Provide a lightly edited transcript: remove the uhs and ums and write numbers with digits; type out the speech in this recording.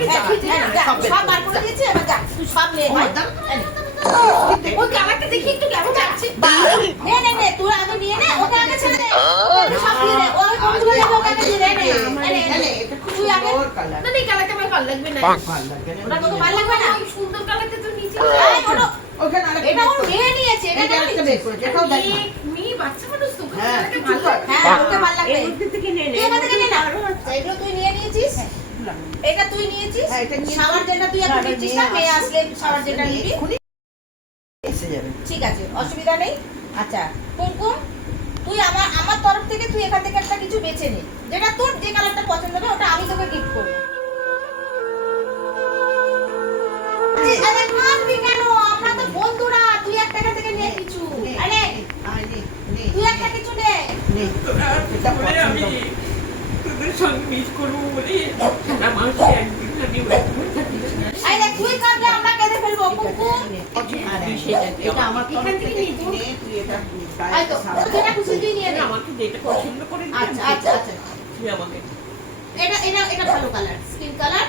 আগে সব বার করে দিয়েছি, এবার যা তুই সব নে। ওই কালারটা দেখি একটু কেমন যাচ্ছে। নে নে নে, তুই আগে নিয়ে নে, ওকে আগে ছেড়ে দে। সব নিয়ে নে, ওই বন্ধুগুলো যাবে, ওকে আগে দিয়ে নে। তুই আগে না, এই কালারটা আমার ভালো লাগবে না। ওটা কত ভালো লাগবে না? ওই সুন্দর কালারটা তো নিচে। ওখানে এটা ওর মেয়ে নিয়েছে, এটা একটা বের করে দেখাও দেখো। মেয়ে বাচ্চা মানুষ তো, হ্যাঁ, ভালো লাগবে। হ্যাঁ, ওকে ভালো লাগবে। এর থেকে নে নে। এখান থেকে নে না। এগুলো তুই নিয়ে নিয়েছিস, এটা তুই নিয়েছিস। হ্যাঁ, এটা নিয়েছি। শাওয়ার জেলটা তুই এখন নিচ্ছিস না, মেয়ে আসলে শাওয়ার জেলটা নিবি। এক্ষুনি এসে যাবে। ঠিক আছে, অসুবিধা নেই। আচ্ছা কুমকুম, তুই আমার তরফ থেকে তুই এখান থেকে একটা কিছু বেছে নে, যেটা তোর যে কালারটা পছন্দ হবে ওটা আমি তোকে গিফট করব। আরে কাঁদবি কেন? আমরা তো বন্ধুরা, তুই একটা এখান থেকে নে কিছু। আরে তুই একটা কিছু নে। এটা আমি তোদের সঙ্গে মিট করবো বলে সারা মাসে একদিন আমি আরে তুই কাঁদলে আমরা কেঁদে ফেলবো কুমকুম। এটা আমার এখান থেকে নিয়ে যাবো। তুই এটা আই তো যেটা খুশি তুই নিয়ে নে। আমাকে যেটা পছন্দ করে আচ্ছা আচ্ছা আচ্ছা, তুই আমাকে এটা এটা এটা ভালো কালার, স্কিন কালার।